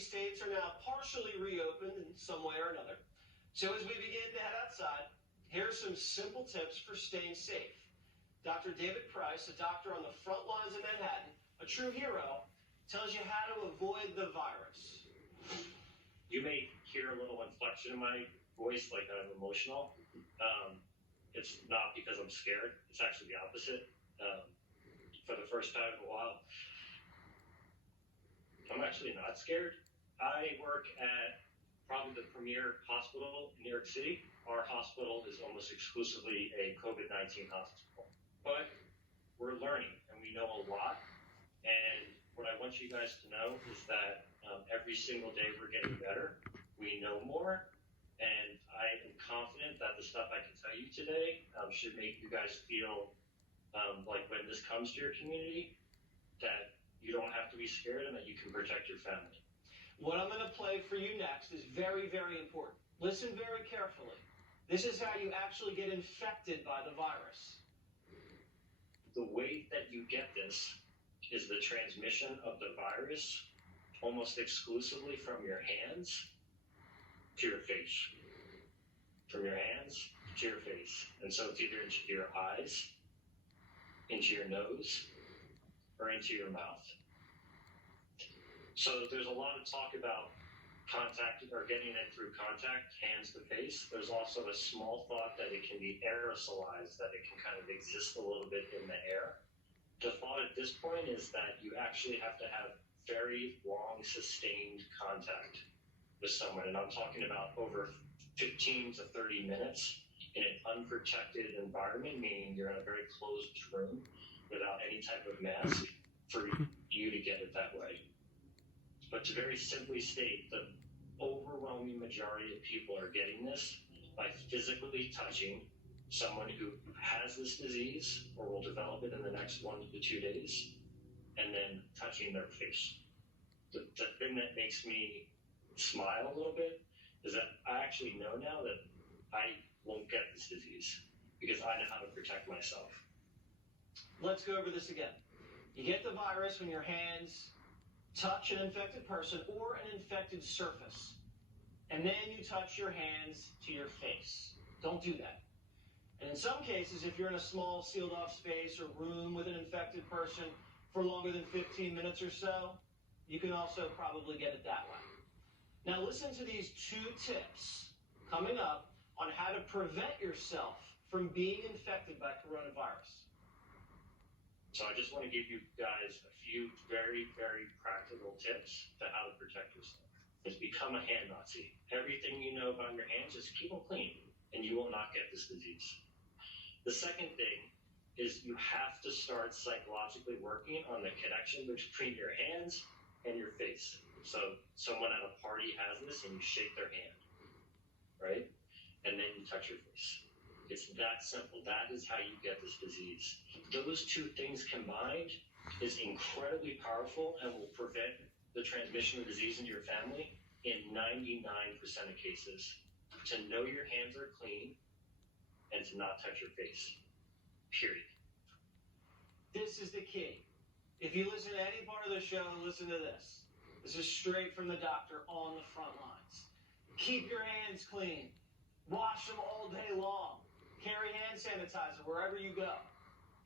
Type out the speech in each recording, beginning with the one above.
states are now partially reopened in some way or another. So as we begin to head outside, here are some simple tips for staying safe. Dr. David Price, a doctor on the front lines of Manhattan, a true hero, tells you how to avoid the virus. You may hear a little inflection in my voice, like I'm emotional. It's not because I'm scared. It's actually the opposite. For the first time in a while, I'm actually not scared. I work at probably the premier hospital in New York City. Our hospital is almost exclusively a COVID-19 hospital. But we're learning, and we know a lot. And what I want you guys to know is that every single day we're getting better. We know more. And I am confident that the stuff I can tell you today should make you guys feel like when this comes to your community, that you don't have to be scared and that you can protect your family. What I'm going to play for you next is very, very important. Listen very carefully. This is how you actually get infected by the virus. The way that you get this is the transmission of the virus almost exclusively from your hands to your face. From your hands to your face. And so it's either into your eyes, into your nose, or into your mouth. So there's a lot of talk about contact or getting it through contact, hands to face. There's also a small thought that it can be aerosolized, that it can kind of exist a little bit in the air. The thought at this point is that you actually have to have very long, sustained contact with someone. And I'm talking about over 15 to 30 minutes in an unprotected environment, meaning you're in a very closed room without any type of mask for you to get it that way. But to very simply state, the overwhelming majority of people are getting this by physically touching someone who has this disease or will develop it in the next 1 to 2 days, and then touching their face. The thing that makes me smile a little bit is that I actually know now that I won't get this disease because I know how to protect myself. Let's go over this again. You get the virus when your hands touch an infected person or an infected surface, and then you touch your hands to your face. Don't do that. And in some cases, if you're in a small sealed off space or room with an infected person for longer than 15 minutes or so, you can also probably get it that way. Now listen to these 2 tips coming up on how to prevent yourself from being infected by coronavirus. So I just want to give you guys a few very, very practical tips to how to protect yourself. Is become a hand Nazi. Everything you know about your hands, just keep them clean, and you will not get this disease. The second thing is you have to start psychologically working on the connection between your hands and your face. So someone at a party has this and you shake their hand, right? And then you touch your face. It's that simple. That is how you get this disease. Those 2 things combined is incredibly powerful and will prevent the transmission of disease into your family in 99% of cases. To know your hands are clean and to not touch your face. Period. This is the key. If you listen to any part of the show, listen to this. This is straight from the doctor on the front lines. Keep your hands clean. Wash them all day long. Carry hand sanitizer wherever you go.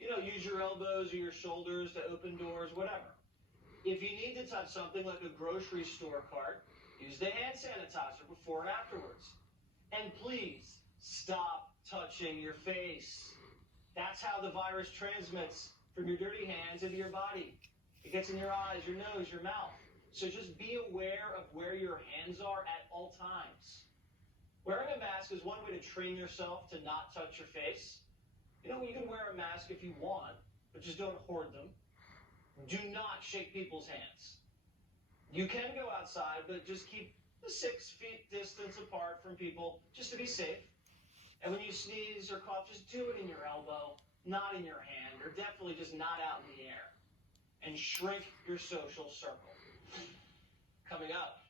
Use your elbows or your shoulders to open doors, whatever. If you need to touch something like a grocery store cart, use the hand sanitizer before and afterwards. And please, stop touching your face. That's how the virus transmits from your dirty hands into your body. It gets in your eyes, your nose, your mouth. So just be aware of where your hands are at all times. Wearing a mask is one way to train yourself to not touch your face. You can wear a mask if you want, but just don't hoard them. Do not shake people's hands. You can go outside, but just keep the 6 feet distance apart from people just to be safe. And when you sneeze or cough, just do it in your elbow, not in your hand, or definitely just not out in the air. And shrink your social circle. Coming up,